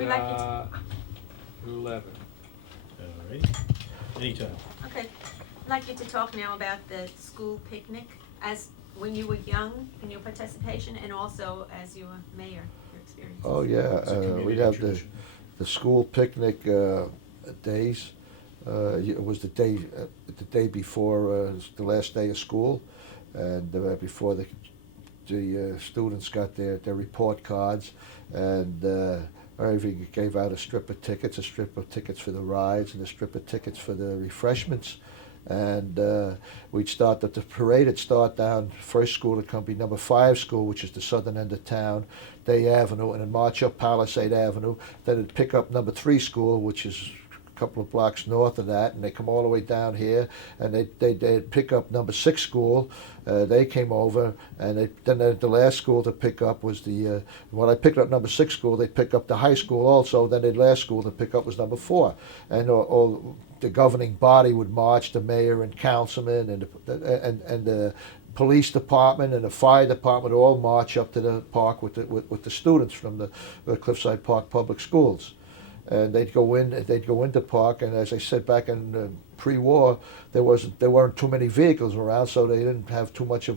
We'd like you to, 11. All right. Anytime. okay, I'd like you to talk now about the school picnic as when you were young in your participation and also as you were mayor, your experience. Oh, yeah, It's a community we'd have tradition. the school picnic days. It was the day before the last day of school, and before the students got their report cards, and Irving gave out a strip of tickets for the rides, and a strip of tickets for the refreshments. And we'd start the parade would start down first school would come be number 5 school, which is the southern end of town, Day Avenue, and then march up Palisades Avenue. Then it'd pick up number 3 school, which is a couple of blocks north of that, and they come all the way down here, and they'd pick up number 6 school. They came over, and then the last school to pick up was when I picked up number 6 school, they pick up the high school also. Then the last school to pick up was number 4, and all the governing body would march, the mayor and councilmen and the police department and the fire department would all march up to the park with the students from the Cliffside Park Public Schools. And they'd go into park, and as I said, back in pre-war, there weren't too many vehicles around, so they didn't have too much of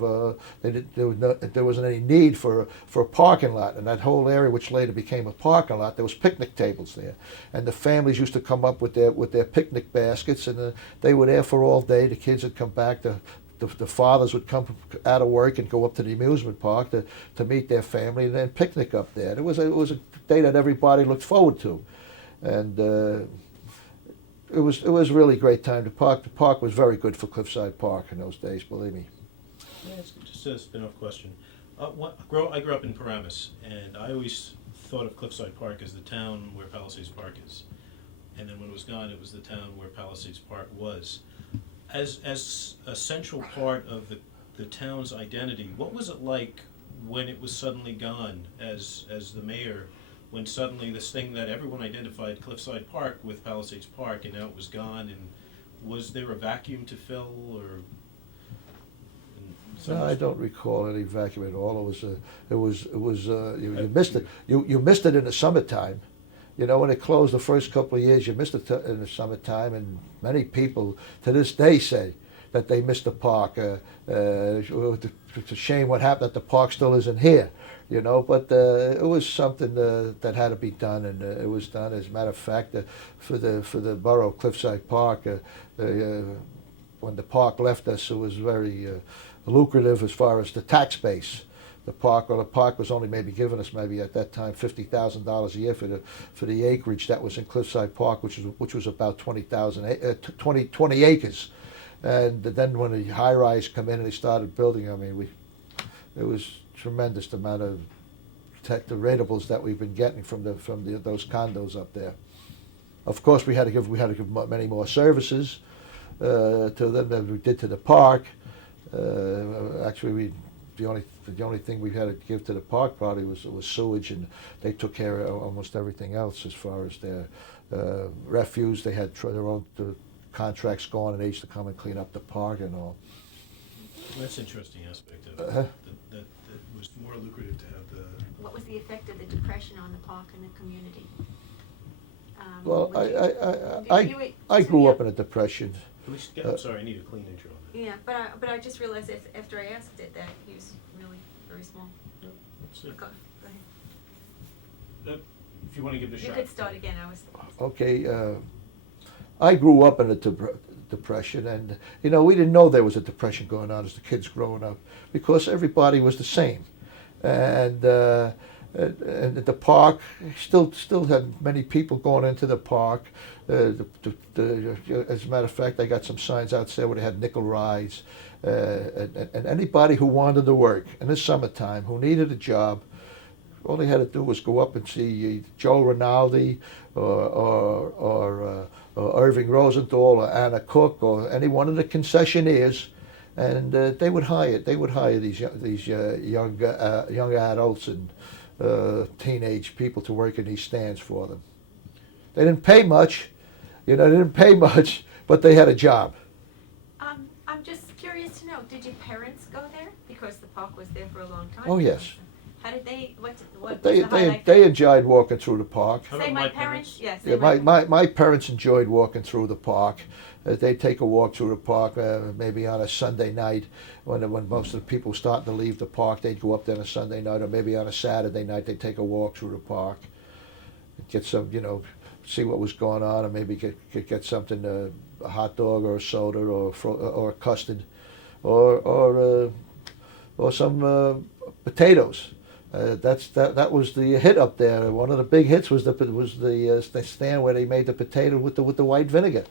there wasn't any need for a parking lot. And that whole area, which later became a parking lot, there was picnic tables there, and the families used to come up with their picnic baskets, and they were there for all day. The kids would come back. The fathers would come out of work and go up to the amusement park to meet their family and then picnic up there. It was a day that everybody looked forward to. And it was really a great time. The park was very good for Cliffside Park in those days, believe me. Yeah, it's just a spin-off question. I grew up in Paramus, and I always thought of Cliffside Park as the town where Palisades Park is. And then when it was gone, it was the town where Palisades Park was. As a central part of the town's identity, what was it like when it was suddenly gone as the mayor? When suddenly this thing that everyone identified Cliffside Park with Palisades Park, and now it was gone, and was there a vacuum to fill, or? No, I don't recall any vacuum at all. You missed it. You missed it in the summertime. You know, when it closed the first couple of years, you missed it in the summertime, and many people to this day say that they missed the park. It's a shame what happened that the park still isn't here. You know, but it was something that had to be done, and it was done. As a matter of fact, for the borough of Cliffside Park, when the park left us, it was very lucrative as far as the tax base. The park was only maybe giving us maybe at that time $50,000 a year for the acreage that was in Cliffside Park, which was about 20 acres. And then when the high rise come in and they started building, I mean, it was tremendous amount of the ratables that we've been getting from those condos up there. Of course, we had to give many more services to them than we did to the park. Actually, the only thing we had to give to the park probably was sewage, and they took care of almost everything else as far as their refuse. They had their own contracts going, and they used to come and clean up the park and all. That's an interesting aspect of it. That it was more lucrative to have the. What was the effect of the Depression on the park and the community? Well, Would I grew up in a depression. I'm sorry, I need a clean intro on that. Yeah, but I just realized after I asked it that he was really very small. Let's see. Go ahead. If you want to give it a You shot. could start again. I was. Okay, I grew up in a depression, and you know, we didn't know there was a depression going on as the kids growing up because everybody was the same, and the park still had many people going into the park. As a matter of fact, I got some signs out there where they had nickel rides, and anybody who wanted to work in the summertime who needed a job, all they had to do was go up and see Joe Rinaldi or Irving Rosenthal or Anna Cook or any one of the concessionaires, and they would hire these young adults and teenage people to work in these stands for them. They didn't pay much, but they had a job. I'm just curious to know, did your parents go there? Because the park was there for a long time. Oh, yes. How did they, what was They, the highlight? they enjoyed walking through the park. How Say about my my parents, yes. Yeah, my parents enjoyed walking through the park. They'd take a walk through the park, maybe on a Sunday night when most of the people starting to leave the park. They'd go up there on a Sunday night, or maybe on a Saturday night. They'd take a walk through the park, get some, see what was going on, and maybe get something, a hot dog or a soda or custard, or some potatoes. That was the hit up there. One of the big hits was the stand where they made the potato with the white vinegar.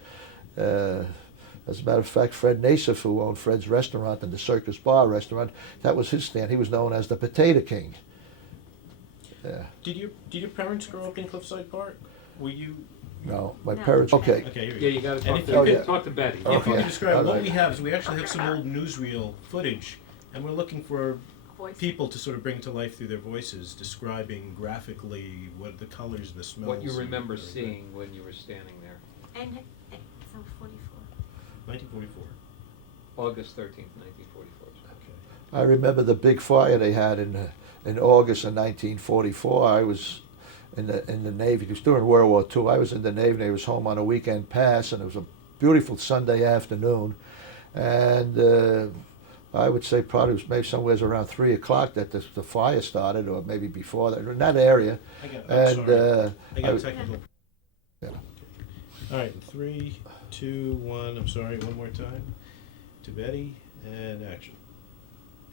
As a matter of fact, Fred Nassif, who owned Fred's Restaurant and the Circus Bar Restaurant, that was his stand. He was known as the Potato King. Yeah. Did your parents grow up in Cliffside Park? Were you? No, my No. parents. Okay. Okay, here we Yeah, go. you gotta And talk if to, you could- talk to Betty. If you Okay. could describe what Alright. we have is we actually have some old newsreel footage, and we're looking for Voice. people to sort of bring to life through their voices, describing graphically what the colors, the smells. What you and remember everything. seeing when you were standing there, And, so 44. 1944. August 13th, 1944. Okay. I remember the big fire they had in August of 1944. I was in the Navy. It was during World War II. I was in the Navy. And I was home on a weekend pass, and it was a beautiful Sunday afternoon. And I would say probably it was maybe somewhere around 3 o'clock that the fire started, or maybe before that, in that area. I'm sorry. I got I- a technical. Yeah. All right, 3, 2, 1. I'm sorry. One more time. To Betty and action.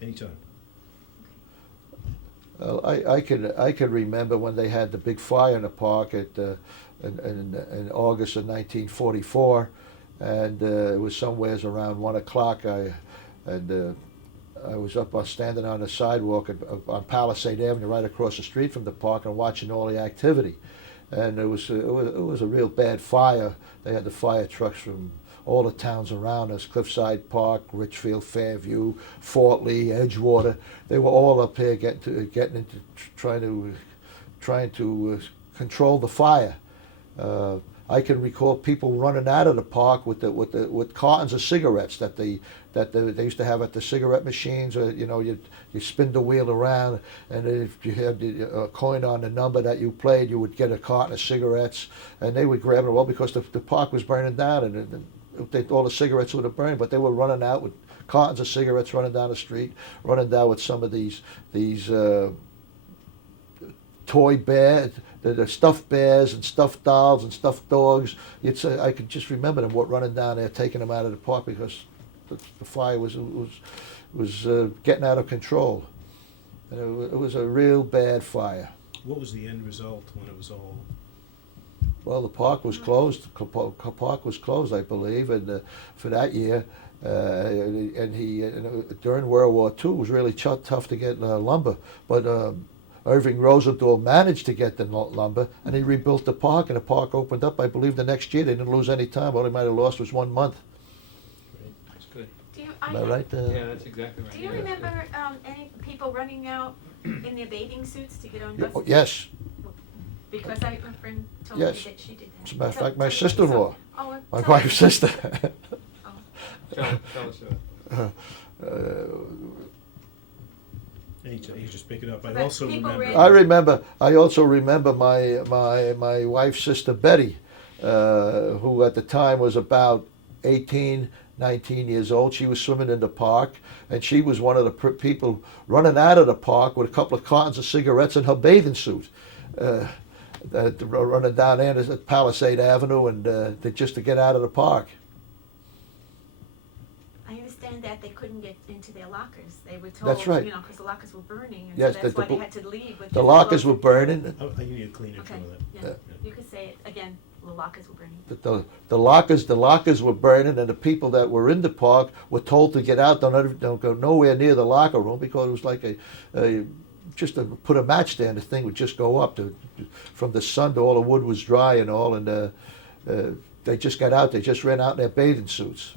Anytime. I could remember when they had the big fire in the park in August of 1944, and it was somewheres around 1 o'clock. I was standing on the sidewalk on Palisades Avenue, right across the street from the park, and watching all the activity. And it was a real bad fire. They had the fire trucks from all the towns around us: Cliffside Park, Richfield, Fairview, Fort Lee, Edgewater. They were all up here getting into trying to control the fire. I can recall people running out of the park with cartons of cigarettes that they used to have at the cigarette machines. Or you spin the wheel around, and if you had a coin on the number that you played, you would get a carton of cigarettes, and they would grab it all because the park was burning down, and all the cigarettes would have burned. But they were running out with cartons of cigarettes, running down the street, running down with some of these toy bears, the stuffed bears and stuffed dolls and stuffed dogs. I could just remember them running down there, taking them out of the park because the fire was getting out of control. And it was a real bad fire. What was the end result when it was all? Well, the park was closed. Park was closed, I believe, and for that year. During World War II, it was really tough to get lumber, but Irving Rosenthal managed to get the lumber, and he rebuilt the park, and the park opened up, I believe, the next year. They didn't lose any time. All they might have lost was 1 month. That's good. Am I right? Yeah, that's exactly right. Do you Yeah. remember any people running out in their bathing suits to get on buses? Oh, yes. Because my friend told Yes. me that she did that. As a matter of Tell- fact, my tell me sister-in-law, some- oh, my tell wife's me. sister. Oh. Tell us about it. You just pick it up. I But also people remember. I also remember my wife's sister Betty, who at the time was about 18, 19 years old. She was swimming in the park, and she was one of the people running out of the park with a couple of cartons of cigarettes in her bathing suit, running down there at Palisade Avenue, and just to get out of the park. I understand that they couldn't get into their lockers. They were told, That's right. because the lockers were burning, and Yes, so that's the why they bl- had to leave. With The just lockers clothes. were burning. Oh, you need a clean intro Okay, of that. yeah. Yeah. You could say it again. The lockers were burning. The lockers were burning, and the people that were in the park were told to get out. Don't go nowhere near the locker room, because it was like just to put a match there, and the thing would just go up from the sun to all the wood was dry and all, and they just got out. They just ran out in their bathing suits.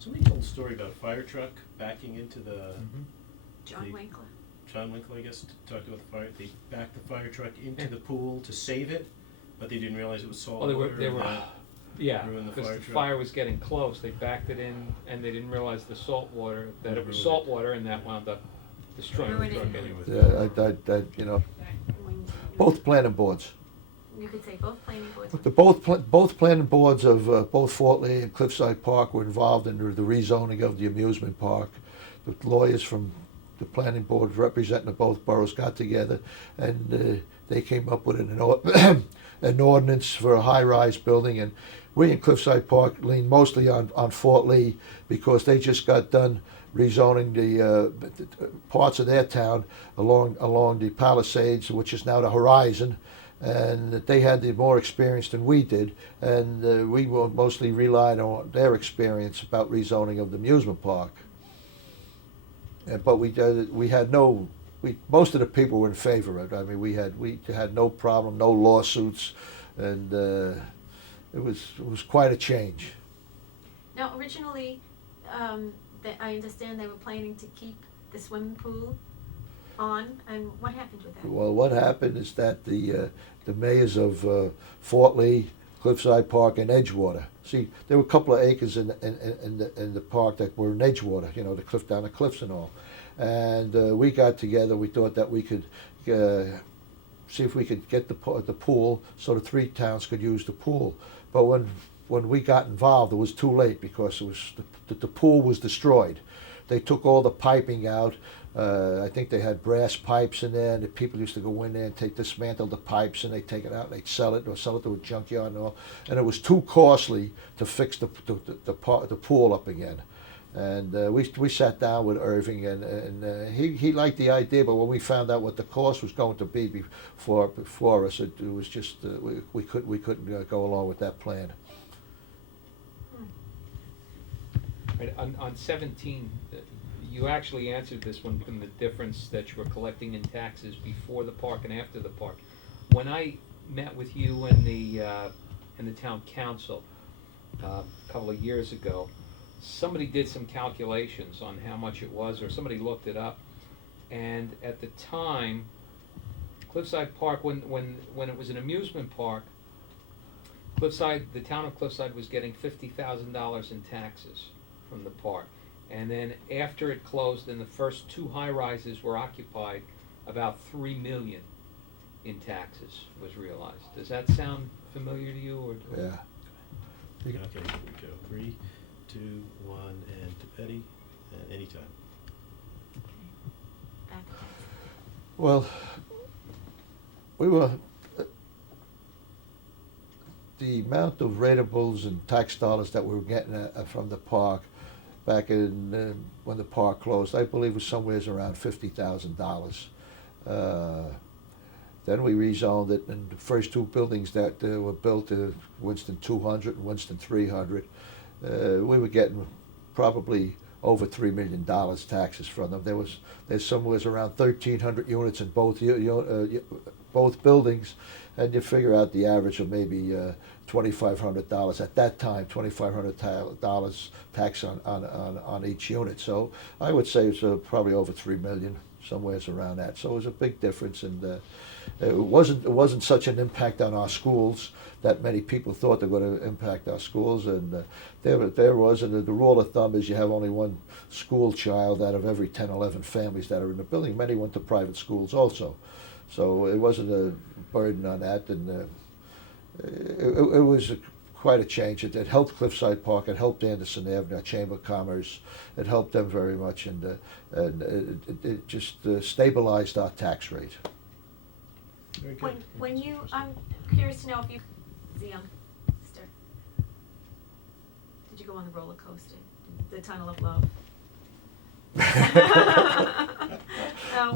Somebody told a story about a fire truck backing into the John The- Winkler. John Winkler, I guess, talked about the fire. They backed the fire truck into the pool to save it, but they didn't realize it was salt Well, they water. were, and that yeah, ruined the because fire the truck. fire was getting close. They backed it in, and they didn't realize the salt water, that it was Ruined salt it. water, and that wound up Destroying the Ruining. truck anyway. Yeah, you know, When- both planning boards. You could say both planning boards. Both planning boards of both Fort Lee and Cliffside Park were involved in the rezoning of the amusement park. The lawyers from the planning board representing the both boroughs got together, and they came up with an ordinance for a high-rise building. And we in Cliffside Park lean mostly on Fort Lee because they just got done rezoning the parts of their town along the Palisades, which is now the Horizon. And that they had the more experience than we did, and we mostly relied on their experience about rezoning of the amusement park. But most of the people were in favor of it. I mean, we had no problem, no lawsuits, and it was quite a change. Now, originally, I understand they were planning to keep the swimming pool on, and what happened with that? Well, what happened is that the mayors of Fort Lee, Cliffside Park, and Edgewater. See, there were a couple of acres in the park that were in Edgewater. You know, the cliff down the cliffs and all. And we got together. We thought that we could see if we could get the pool so the three towns could use the pool. But when we got involved, it was too late because it was the pool was destroyed. They took all the piping out. I think they had brass pipes in there, and the people used to go in there and dismantle the pipes, and they'd take it out and they'd sell it, or sell it to a junkyard and all. And it was too costly to fix the pool up again. And we sat down with Irving, and he liked the idea, but when we found out what the cost was going to be before us, it was just we couldn't go along with that plan. Right, on 17, you actually answered this one from the difference that you were collecting in taxes before the park and after the park. When I met with you and the town council a couple of years ago, somebody did some calculations on how much it was, or somebody looked it up, and at the time, Cliffside Park, when it was an amusement park, the town of Cliffside was getting $50,000 in taxes from the park. And then after it closed and the first two high-rises were occupied, about $3 million in taxes was realized. Does that sound familiar to you? Or Yeah. Okay, here we go. 3, 2, 1, and to Petty, and anytime. Back to taxes. Well, we were the amount of rateables and tax dollars that we were getting from the park back in when the park closed, I believe was somewhere around $50,000. Then we rezoned it, and the first two buildings that were built, Winston 200 and Winston 300, we were getting probably over $3 million taxes from them. There's somewhere around 1,300 units in both buildings, and you figure out the average of maybe $2,500 at that time, $2,500 tax on each unit. So I would say it's probably over $3 million, somewhere around that. So it was a big difference, and it wasn't such an impact on our schools that many people thought they were going to impact our schools. And there was, and the rule of thumb is you have only one school child out of every 10, 11 families that are in the building. Many went to private schools also. So it wasn't a burden on that, and it was quite a change. It helped Cliffside Park, it helped Anderson Avenue, Chamber of Commerce, it helped them very much, and it just stabilized our tax rate. Very good. When you, I'm curious to know if you, as a youngster, did you go on the roller coaster, the Tunnel of Love?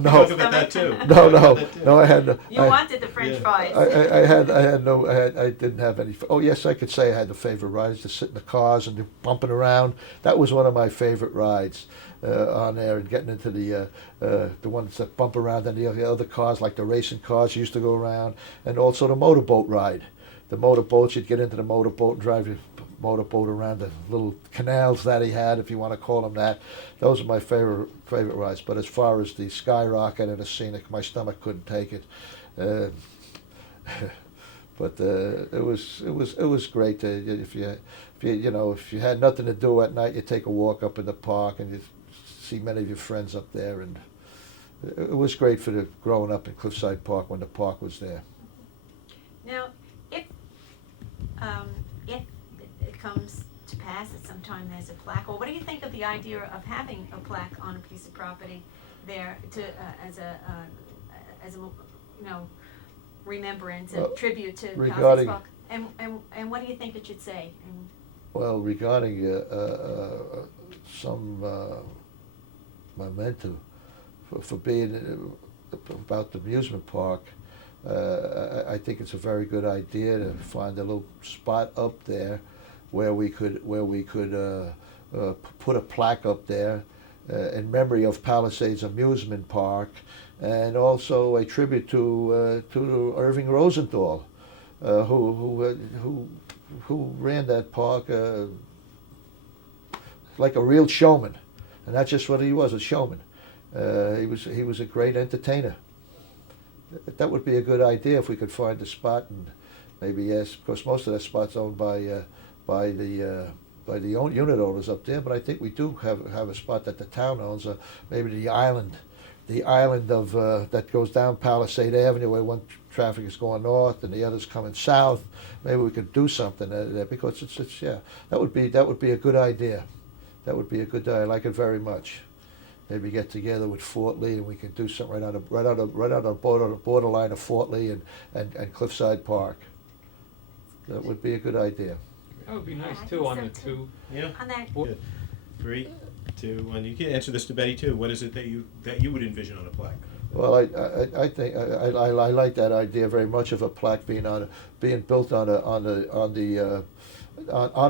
No. Talk about that too. No, I had no. You wanted the French Yeah. fries. I didn't have any. Oh yes, I could say I had the favorite rides to sit in the cars and bumping around. That was one of my favorite rides on there, and getting into the ones that bump around, and the other cars like the racing cars used to go around, and also the motorboat ride. The motorboats, you'd get into the motorboat and drive your motorboat around the little canals that he had, if you want to call them that. Those are my favorite rides. But as far as the skyrocket and the scenic, my stomach couldn't take it. But it was great. If you had nothing to do at night, you take a walk up in the park and you see many of your friends up there, and it was great for the growing up in Cliffside Park when the park was there. Now, if it comes to pass that sometime there's a plaque, or what do you think of the idea of having a plaque on a piece of property there to, as a, remembrance, a Well, tribute to Palisades regarding- Park? And what do you think it should say? And Well, regarding some memento for being about the amusement park, I think it's a very good idea to find a little spot up there where we could put a plaque up there in memory of Palisades Amusement Park, and also a tribute to Irving Rosenthal, who ran that park like a real showman, and that's just what he was, a showman. He was a great entertainer. That would be a good idea if we could find a spot and maybe ask. Of course, most of that spot's owned by the unit owners up there, but I think we do have a spot that the town owns. Maybe the island of that goes down Palisade Avenue, where one traffic is going north and the other's coming south. Maybe we could do something there because it's that would be a good idea. That would be a good idea. I like it very much. Maybe get together with Fort Lee and we can do something right on the borderline of Fort Lee and Cliffside Park. That would be a good idea. That would be Yeah, nice I too think on so the too. two. Yeah. on that, Good. 3, 2, 1. You can answer this to Betty too. What is it that you would envision on a plaque? Well, I think I like that idea very much of a plaque being built on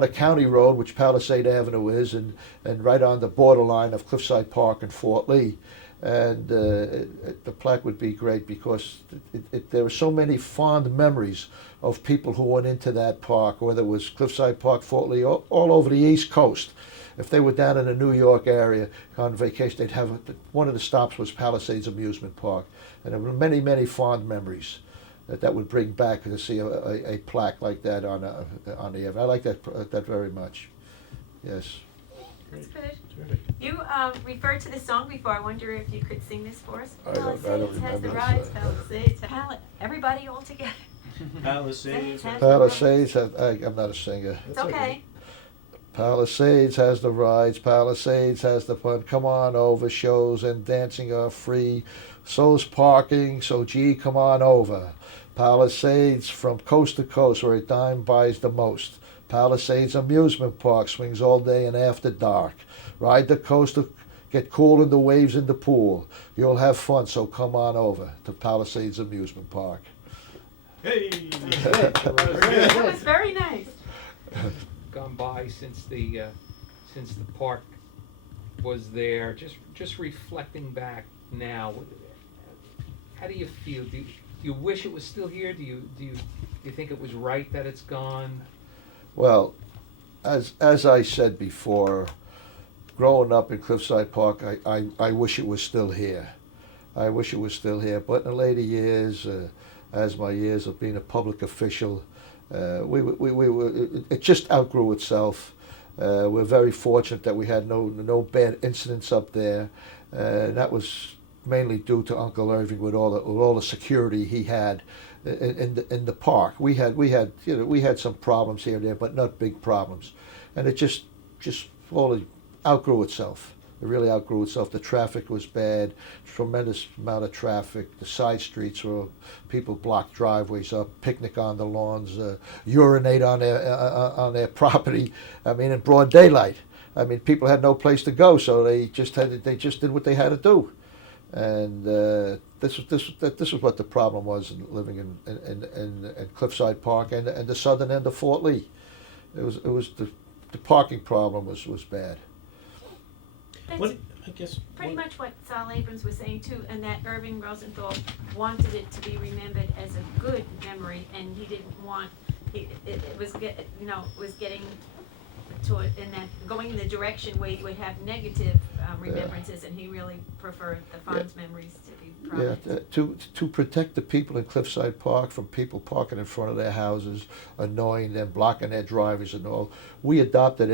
a county road, which Palisade Avenue is, and right on the borderline of Cliffside Park and Fort Lee. And the plaque would be great because there are so many fond memories of people who went into that park, whether it was Cliffside Park, Fort Lee, all over the East Coast. If they were down in the New York area on vacation, they'd have one of the stops was Palisades Amusement Park, and there were many, many fond memories that would bring back to see a plaque like that on the avenue. I like that very much. Yes. that's good. Terrific. You referred to the song before. I wonder if you could sing this for us? I don't Palisades has the remember rides, this. Palisades. Everybody all together. Palisades. Has- Palisades. I'm not a singer. It's okay. Palisades has the rides, Palisades has the fun. Come on over, shows and dancing are free. So's parking, so gee, come on over. Palisades from coast to coast, where a dime buys the most. Palisades Amusement Park swings all day and after dark. Ride the coaster, get cool in the waves in the pool. You'll have fun, so come on over to Palisades Amusement Park. Hey. That was very nice. Gone by since the park was there. Just reflecting back now, how do you feel? Do you wish it was still here? Do you think it was right that it's gone? Well, as I said before, growing up in Cliffside Park, I wish it was still here. I wish it was still here. But in the later years, as my years of being a public official, it just outgrew itself. We're very fortunate that we had no bad incidents up there. That was mainly due to Uncle Irving with all the security he had in the park. We had some problems here and there, but not big problems, and it just slowly outgrew itself. It really outgrew itself. The traffic was bad, tremendous amount of traffic. The side streets were people blocked driveways up, picnic on the lawns, urinate on their property. I mean, in broad daylight. I mean, people had no place to go, so they just did what they had to do. And this was what the problem was in living in Cliffside Park and the southern end of Fort Lee. It was the parking problem was bad. That's What, I guess. pretty much what Sal Abrams was saying too, and that Irving Rosenthal wanted it to be remembered as a good memory, and he didn't want it was getting to it in that going in the direction where you would have negative remembrances, and he really preferred the fond memories to be prominent. To protect the people in Cliffside Park from people parking in front of their houses, annoying them, blocking their driveways and all, we adopted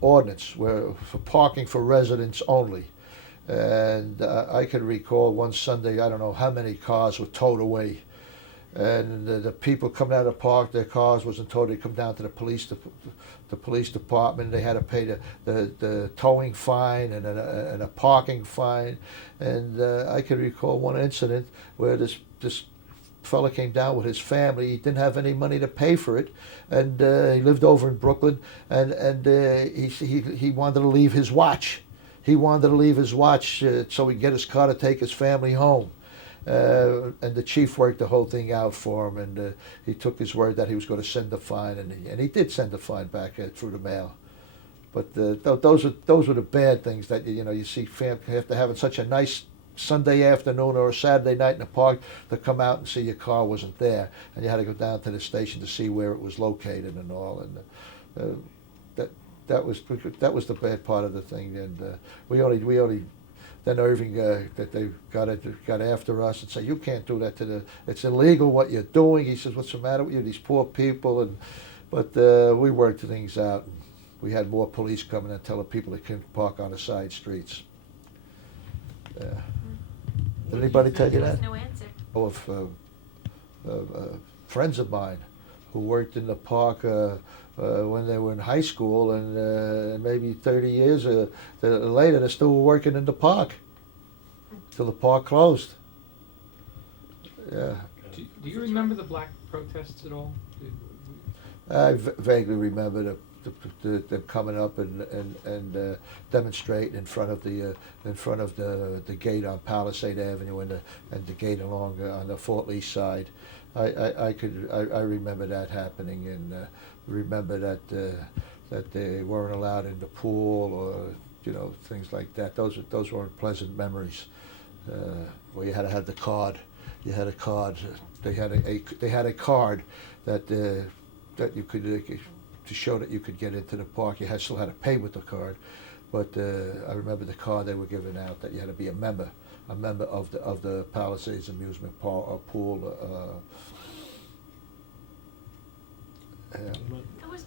ordinance where for parking for residents only. And I can recall one Sunday, I don't know how many cars were towed away. And the people coming out of the park, their cars wasn't towed. They come down to the police department. They had to pay the towing fine and a parking fine. And I can recall one incident where this fella came down with his family. He didn't have any money to pay for it, and he lived over in Brooklyn. And he wanted to leave his watch. He wanted to leave his watch so he could get his car to take his family home. And the chief worked the whole thing out for him, and he took his word that he was going to send the fine, and he did send the fine back through the mail. But those are the bad things that you see after having such a nice Sunday afternoon or a Saturday night in the park to come out and see your car wasn't there, and you had to go down to the station to see where it was located and all, and that was the bad part of the thing. And we only. Then Irving, that they got after us and said, "You can't do that it's illegal what you're doing." He says, "What's the matter with you, these poor people?" But we worked things out. And we had more police coming and telling people they couldn't park on the side streets. Did anybody tell you There was that? no answer. Of friends of mine who worked in the park when they were in high school, and maybe 30 years later they're still working in the park till the park closed. Yeah, Do you remember the black protests at all? I vaguely remember them coming up and demonstrating in front of the gate on Palisade Avenue and the gate along on the Fort Lee side. I remember that happening, and remember that they weren't allowed in the pool, or things like that. Those weren't pleasant memories. Where you had to have the card. You had a card. They had a card that you could to show that you could get into the park. You still had to pay with the card, but I remember the card they were giving out that you had to be a member of the Palisades Amusement Park pool. There was